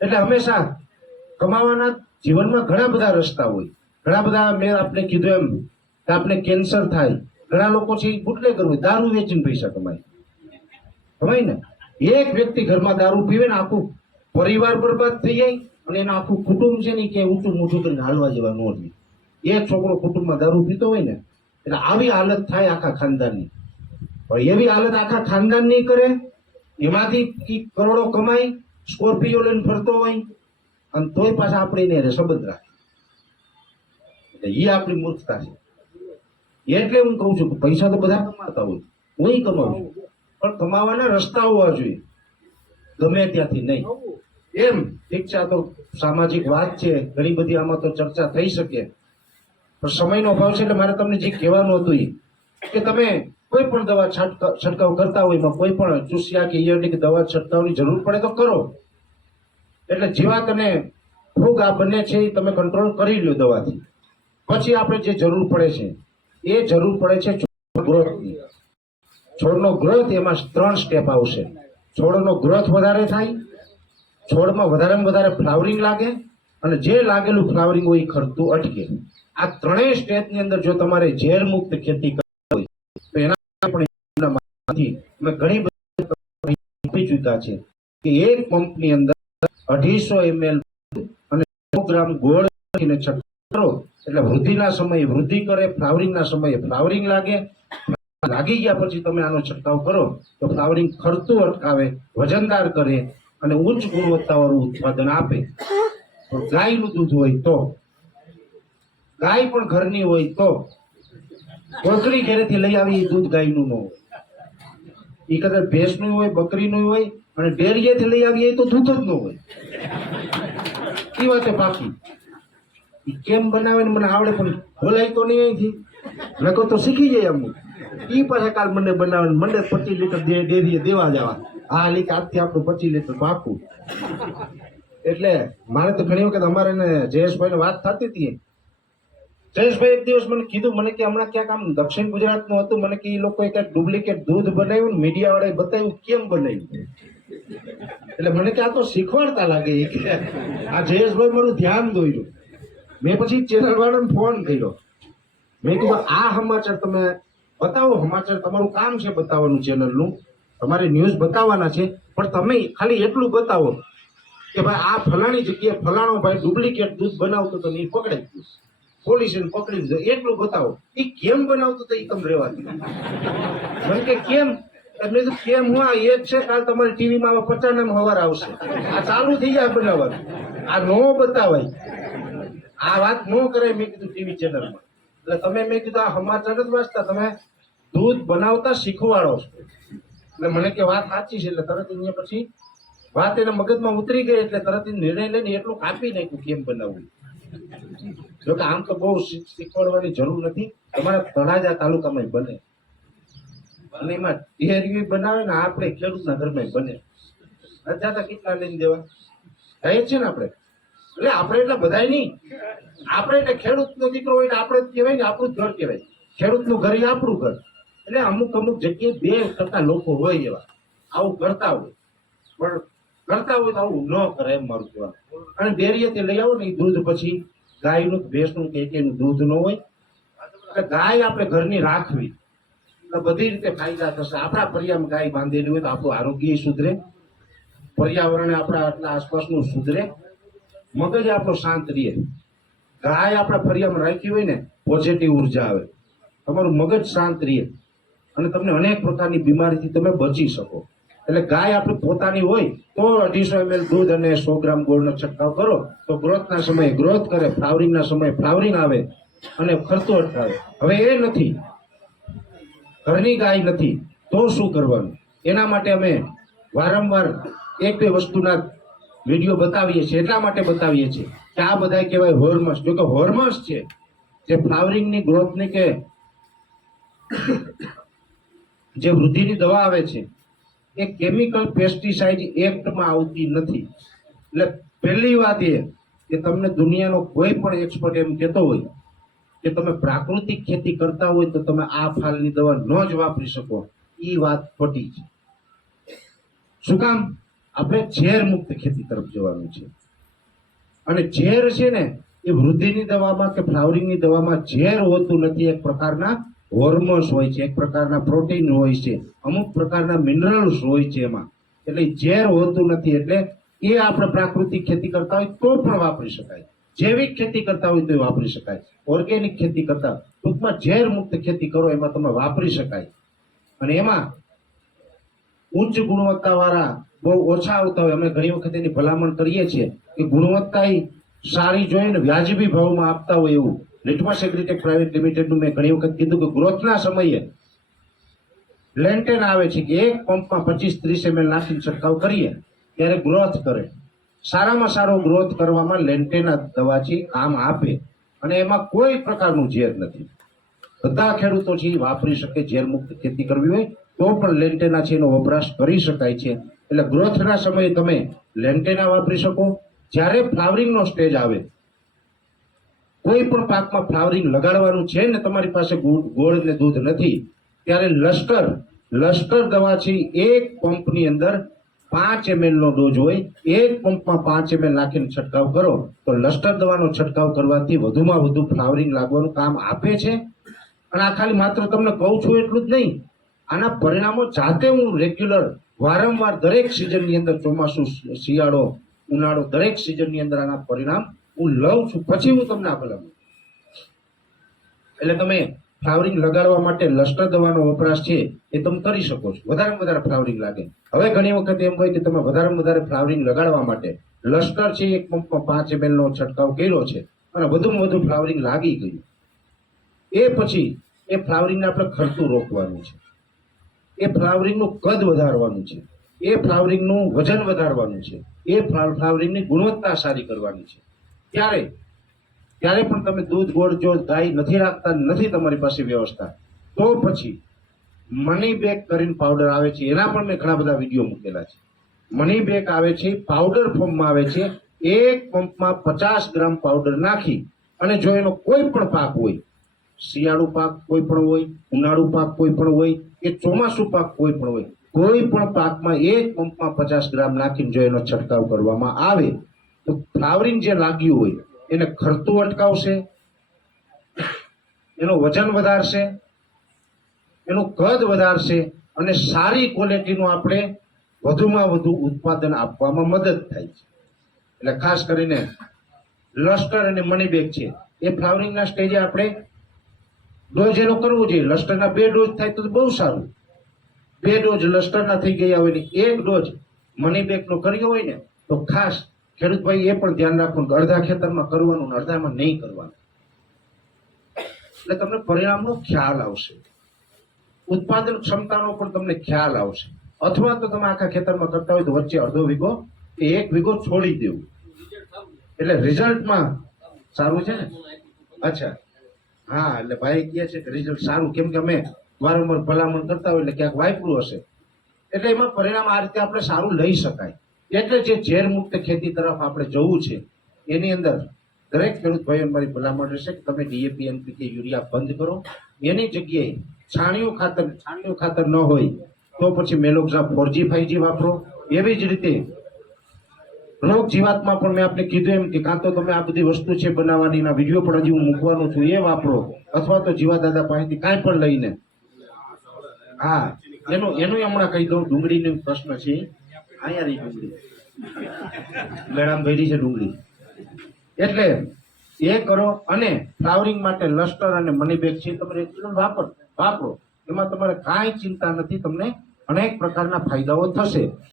એટલે હંમેશા કમાવાના જીવનમાં ઘણા બધા રસ્તા હોય. ઘણા બધા મેં આપણે કીધું એમ કે આપણે કેન્સર થાય. ઘણા લોકો છે એ બુટલેગર હોય, દારૂ વેચીને પૈસા કમાય. કમાય ને? એક વ્યક્તિ ઘરમાં દારૂ પીવે ને આખું પરિવાર બરબાદ થઈ જાય અને એનું આખું કુટુંબ છે ને કે ઊંચું મોટું કરીને હાલવા જેવા ન રહે એક છોકરો કુટુંબમાં દારૂ પીતો હોય ને, એટલે આવી હાલત થાય આખા ખાનદાનની. પણ એવી હાલત આખા ખાનદાન નહીં કરે, એમાંથી કરોડો કમાય સ્કોર્પિયો લઈને ફરતો હોય અને તોય પાછા આપણે એને સંબંધ રાખે એટલે એ આપણી મૂર્ખતા છે. એટલે હું કહું છું કે પૈસા તો બધા કમાતા હોય. હું કમાઉં છું. પણ કમાવાના રસ્તા હોવા જોઈએ. ગમે ત્યાંથી નહીં. એમ. શિક્ષા તો સામાજિક વાત છે. ઘણી બધી આમાં તો ચર્ચા થઈ શકે. પણ સમયનો અભાવ છે એટલે મારે તમને જે કહેવાનું હતું એ કે તમે કોઈ પણ દવા છંટકાવ કરતા હોય એમાં કોઈ પણ ચૂસ્યા કે ઈયરની દવા છંટકાવની જરૂર પડે તો કરો. એટલે જીવાત અને ફૂગ આ બંને છે એ તમે કંટ્રોલ કરી લ્યો દવાથી. પછી આપણે જે જરૂર પડે છે, એ જરૂર પડે છે ગ્રોથની છોડનો ગ્રોથ એમાં ત્રણ સ્ટેપ આવશે. છોડનો ગ્રોથ વધારે થાય, છોડમાં વધારેમાં વધારે ફ્લાવરિંગ લાગે, અને જે લાગેલું ફ્લાવરિંગ હોય એ ખરતું અટકે. આ ત્રણેય સ્ટેજની અંદર જો તમારે ઝેર મુક્ત ખેતી કરવી હોય, તો એના પણ ઘણી બધી ચૂક્યા છે કે એક પંપની અંદર અઢીસો એમએલ અને સો ગ્રામ ગોળ નાખીને છંટકાવ એટલે વૃદ્ધિના સમયે વૃદ્ધિ કરે, ફ્લાવરિંગના સમયે ફ્લાવરિંગ લાગે. લાગી ગયા પછી તમે આનો છંટકાવ કરો તો ફ્લાવરિંગ ખરતું અટકાવે, વજનદાર કરે અને ઉચ્ચ ગુણવત્તાવાળું ઉત્પાદન આપે. ગાયનું દૂધ હોય તો, ગાય પણ ઘરની હોય તો, બકરી ઘેરેથી લઈ આવી દૂધ ગાયનું ન હોય. એ કદાચ ભેંસનું હોય, બકરીનું હોય અને ડેરીએથી લઈ આવીએ તો દૂધ જ ન હોય. એ વાતે પાકી. કેમ બનાવે ને મને આવડે પણ બોલાય તો નહીં અહીંથી. નકો તો શીખી જાય અમુક. એ પાછા કાલ મને બનાવે મને પચીસ લીટર ડેરીએ દેવા જવા. આ લીક આજથી આપણું પચીસ લીટર પાકું. એટલે મારે તો ઘણી વખત અમારે ને જયેશભાઈ વાત થતી હતી. જયેશભાઈ એક દિવસ મને કીધું, મને કે હમણાં ક્યાંક આમ દક્ષિણ ગુજરાતનું હતું, મને કે એ લોકોએ ક્યાંક ડુપ્લિકેટ દૂધ બનાવ્યું ને મીડિયા બતાવ્યું, કેમ બનાવ્યું? એટલે મને ત્યાં તો શીખવાડતા લાગે કે આ જયેશભાઈ મારું ધ્યાન દોર્યું. મેં પછી ચેનલ વાળાને ફોન કર્યો. મેં કીધું, આ સમાચાર તમે બતાવો, સમાચાર તમારું કામ છે બતાવવાનું ચેનલનું. તમારે ન્યૂઝ બતાવવાના છે, પણ તમે ખાલી એટલું બતાવો કે ભાઈ આ ફલાણી જગ્યાએ ફલાણો ભાઈ ડુપ્લિકેટ દૂધ બનાવતો તો એ પકડાઈ ગયું પોલીસે પકડી દીધો એટલું બતાવો એ કેમ બનાવતો તો એ તમે રહેવા દીધું કે, કેમ? એટલે કીધું કેમ હું આ એક છે કાલ તમારી ટીવીમાં પચાસ નામ હવાર આવશે. આ ચાલુ થઈ જાય બનાવવાનું. આ નો બતાવાય. આ વાત નો કરે મેં કીધું ટીવી ચેનલમાં. એટલે તમે મેં કીધું આ સમાચાર જ વાંચતા તમે દૂધ બનાવતા શીખવાડો છો. એટલે મને કે વાત સાચી છે, એટલે તરત અહીંયા પછી વાત એના મગજમાં ઉતરી ગઈ, એટલે તરત એ નિર્ણય લઈને એટલું કાપી નાખ્યું કેમ બનાવવું. જોકે આમ તો બહુ શીખ- શીખવાડવાની જરૂર નથી. તમારા તળાજા તાલુકામાં બને. અને એમાં ડેરી બનાવે ને આપણે ખેડૂતના ઘરમાં બને. અત્યારે કેટલા લઈને દેવા? કહીએ છીએ ને આપણે. એટલે આપણે એટલે બધાય નહીં. આપણે એટલે ખેડૂતનો દીકરો હોય ને આપણે જ કહેવાય ને આપણું જ ઘર કહેવાય. ખેડૂતનું ઘર એ આપણું ઘર. એટલે અમુક અમુક જગ્યાએ બે કરતા લોકો હોય એવા. આવું કરતા હોય. પણ કરતા હોય તો આવું ન કરે એમ મારું કહેવાનું. અને ડેરીએથી લઈ આવો ને એ દૂધ પછી ગાયનું ભેંસનું કે એનું દૂધ ન હોય. ગાય આપણે ઘરની રાખવી. બધી રીતે ફાયદા થશે. આપણા ફરિયામાં ગાય બાંધેલી હોય તો આપણું આરોગ્ય સુધરે પર્યાવરણ આપણા આટલા આસપાસનું સુધરે, મગજ આપણો શાંત રહે. ગાય આપણા ફરિયામાં રાખી હોય ને પોઝિટિવ ઊર્જા આવે. તમારું મગજ શાંત રહે અને તમને અનેક પ્રકારની બીમારીથી તમે બચી શકો. એટલે ગાય આપણી પોતાની હોય તો અઢીસો એમએલ દૂધ અને સો ગ્રામ ગોળનો છંટકાવ કરો. તો ગ્રોથના સમયે ગ્રોથ કરે, ફ્લાવરિંગના સમયે ફ્લાવરિંગ આવે અને ખર્ચો અટકાવે. હવે એ નથી. ઘરની ગાય નથી, તો શું કરવાનું? એના માટે અમે વારંવાર એક બે વસ્તુના વીડિયો બતાવીએ છીએ, એટલા માટે બતાવીએ છીએ કે આ બધા કહેવાય હોર્મસ જો કે હોર્મસ છે, જે ફ્લાવરિંગની ગ્રોથની કે જે વૃદ્ધિની દવા આવે છે, એ કેમિકલ પેસ્ટિસાઇડ એક્ટમાં આવતી નથી. એટલે પહેલી વાત એ કે તમને દુનિયાનો કોઈ પણ એક્સપર્ટ એમ કહેતો હોય કે તમે પ્રાકૃતિક ખેતી કરતા હોય તો તમે આ ફાલની દવા ન જ વાપરી શકો. એ વાત ખોટી છે. શું કામ? આપણે ઝેર મુક્ત ખેતી તરફ જવાનું છે. અને ઝેર છે ને, એ વૃદ્ધિની દવામાં કે ફ્લાવરિંગની દવામાં ઝેર હોતું નથી. એક પ્રકારના હોર્મોન્સ હોય છે, એક પ્રકારના પ્રોટીન હોય છે, અમુક પ્રકારના મિનરલ્સ હોય છે એમાં. એટલે ઝેર હોતું નથી, એટલે એ આપણે પ્રાકૃતિક ખેતી કરતા હોય તો પણ વાપરી શકાય. જૈવિક ખેતી કરતા હોય તો એ વાપરી શકાય. ઓર્ગેનિક ખેતી કરતા ટૂંકમાં ઝેર મુક્ત ખેતી કરો એમાં તમે વાપરી શકાય. અને એમાં ઉચ્ચ ગુણવત્તાવાળા બહુ ઓછા આવતા હોય, અમે ઘણી વખત એની ભલામણ કરીએ છીએ કે ગુણવત્તા સારી જોઈને વ્યાજબી ભાવમાં આપતા હોય એવું. લિટમસ એગ્રીટેક પ્રાઇવેટ લિમિટેડનું મેં ઘણી વખત કીધું કે ગ્રોથના સમયે લેન્ટેન આવે છે કે એક પંપમાં પચીસ ત્રીસ એમએલ નાખીને છંટકાવ કરીએ, ત્યારે ગ્રોથ કરે. સારામાં સારો ગ્રોથ કરવામાં લેન્ટેના દવાથી કામ આપે અને એમાં કોઈ પ્રકારનું ઝેર નથી. બધા ખેડૂતો છે વાપરી શકે ઝેર મુક્ત ખેતી કરવી હોય તો પણ લેન્ટેના છે એનો વપરાશ કરી શકાય છે. એટલે ગ્રોથના સમયે તમે લેન્ટેના વાપરી શકો. જ્યારે ફ્લાવરિંગનો સ્ટેજ આવે, કોઈ પણ પાકમાં ફ્લાવરિંગ લગાડવાનું છે ને તમારી પાસે ગોળ ને દૂધ નથી, ત્યારે લશ્કર લશ્કર દવા છે એક પંપની અંદર પાંચ એમએલ નો ડોઝ હોય, એક પંપમાં પાંચ એમએલ નાખીને છંટકાવ કરો, તો લશ્કર દવાનો છંટકાવ કરવાથી વધુમાં વધુ ફ્લાવરિંગ લાગવાનું કામ આપે છે. અને આ ખાલી માત્ર તમને કહું છું એટલું જ નહીં, આના પરિણામો જાતે હું રેગ્યુલર વારંવાર દરેક સિઝનની અંદર ચોમાસું શિયાળો, ઉનાળો દરેક સિઝનની અંદર આના પરિણામ હું લઉં છું. પછી હું તમને આ એટલે તમે ફ્લાવરિંગ લગાડવા માટે લશ્કર દવાનો વપરાશ છે એ તમે કરી શકો છો. વધારેમાં વધારે ફ્લાવરિંગ લાગે. હવે ઘણી વખત એમ હોય કે તમે વધારેમાં વધારે ફ્લાવરિંગ લગાડવા માટે લશ્કર છે એક પંપમાં પાંચ એમએલનો છંટકાવ કર્યો છે અને વધુમાં વધુ ફ્લાવરિંગ લાગી ગયું. એ પછી એ ફ્લાવરિંગને આપણે ખર્ચું રોકવાનું છે. એ ફ્લાવરિંગનું કદ વધારવાનું છે. એ ફ્લાવરિંગનું વજન વધારવાનું છે. એ ફ્લા- ફ્લાવરિંગની ગુણવત્તા સારી કરવાની છે. ત્યારે ત્યારે પણ તમે દૂધ, ગોળ જો ગાય નથી રાખતા, નથી તમારી પાસે વ્યવસ્થા. તો પછી મની બેગ કરીને પાવડર આવે છે. એના પણ મેં ઘણા બધા વીડિયો મૂકેલા છે. મની બેગ આવે છે પાવડર ફોર્મમાં આવે છે. એક પંપમાં પચાસ ગ્રામ પાવડર નાખી અને જો એનો કોઈ પણ પાક હોય, શિયાળુ પાક કોઈ પણ હોય, ઉનાળુ પાક કોઈ પણ હોય, કે ચોમાસુ પાક કોઈ પણ હોય, કોઈ પણ પાકમાં એક પંપમાં પચાસ ગ્રામ નાખીને જો એનો છંટકાવ કરવામાં આવે, તો ફ્લાવરિંગ જે લાગ્યું હોય એને ખરતું અટકાવશે, એનું વજન વધારશે, એનું કદ વધારશે અને સારી ક્વોલિટીનું આપણે વધુમાં વધુ ઉત્પાદન આપવામાં મદદ થાય છે. એટલે ખાસ કરીને લસ્ટર અને મની બેગ છે, એ ફ્લાવરિંગના સ્ટેજે આપણે ડોઝ એનો કરવો જોઈએ. લસ્ટરના બે ડોઝ થાય તો બહુ સારું. બે ડોઝ લસ્ટરના થઈ ગયા હોય ને એક ડોઝ મની બેગનો કર્યો હોય ને, તો ખાસ ખેડૂત ભાઈ એ પણ ધ્યાન રાખવું અડધા ખેતરમાં કરવાનું અડધામાં નહીં કરવાનું. એટલે તમને પરિણામનો ખ્યાલ આવશે. ઉત્પાદન ક્ષમતાનો પણ તમને ખ્યાલ આવશે. અથવા તો તમે આખા ખેતરમાં કરતા હોય તો વચ્ચે અડધો વીઘો કે એક વીઘો છોડી દેવું. એટલે રિઝલ્ટમાં સારું છે ને? અચ્છા. હા, એટલે ભાઈ કહે છે કે રિઝલ્ટ સારું. કેમ કે અમે વારંવાર ભલામણ કરતા હોય એટલે ક્યાંક વાપરું હશે. એટલે એમાં પરિણામ આ રીતે આપણે સારું લઈ શકાય. એટલે જે ઝેર મુક્ત ખેતી તરફ આપણે જવું છે, એની અંદર દરેક ખેડૂત ભાઈઓ મારી ભલામણ રહેશે કે તમે ડીએપી એનપીકે યુરિયા બંધ કરો. એની જગ્યાએ છાણિયું ખાતર છાણિયું ખાતર ન હોય તો પછી મેલોક્ઝા ફોરજી ફાઈવજી વાપરો. એવી જ રીતે રોગ જીવાતમાં પણ મેં આપને કીધું એમ કે કાં તો તમે આ બધી વસ્તુ છે બનાવવાની ના વીડિયો પણ હજી હું મૂકવાનું છું, એ વાપરો. અથવા તો જીવા દાદા પાસેથી કાંઈ પણ લઈને. હા, એનું એનું હમણાં કહી દઉં, ડુંગળીનો પ્રશ્ન છે. અહીંયા રહી ડુંગળી છે ડુંગળી. એટલે એ કરો અને ફ્લાવરિંગ માટે લસ્ટર અને મની બેગ છે તમે રેગ્યુલર વાપર, વાપરો. એમાં તમારે કાંઈ ચિંતા નથી, તમને અનેક પ્રકારના ફાયદાઓ થશે.